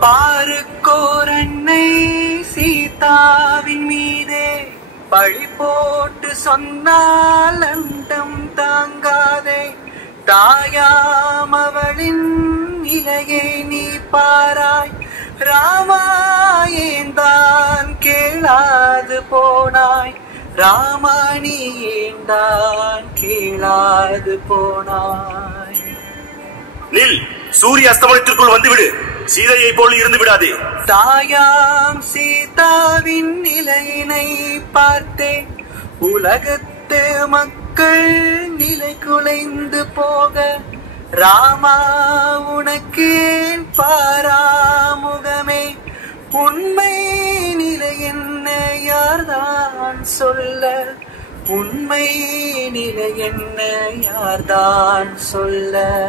பாருக்கோர் அன்னை சீதாவின் மீதே பழி போட்டு சொன்னால் அண்டம் தாங்காதே. தாயாம் அவளின் நிலையை நீ பாராய். ராமாயேந்தான் கேளாது போனாய். ராமா நீ ஏந்தான் கேளாது போனாய். நில், சூரிய அஸ்தமனத்திற்குள் வந்துவிடு. சீதையை போல் இருந்து விடாதே. தாயாம் சீதாவின் நிலையினை பார்த்தேன். உலகத்து மக்கள் நிலை குலைந்து போக. ராமா உனக்கேன் பாராமுகமே. உண்மை நிலை என்ன யார்தான் சொல்ல. உண்மை நிலை என்ன யார்தான் சொல்ல.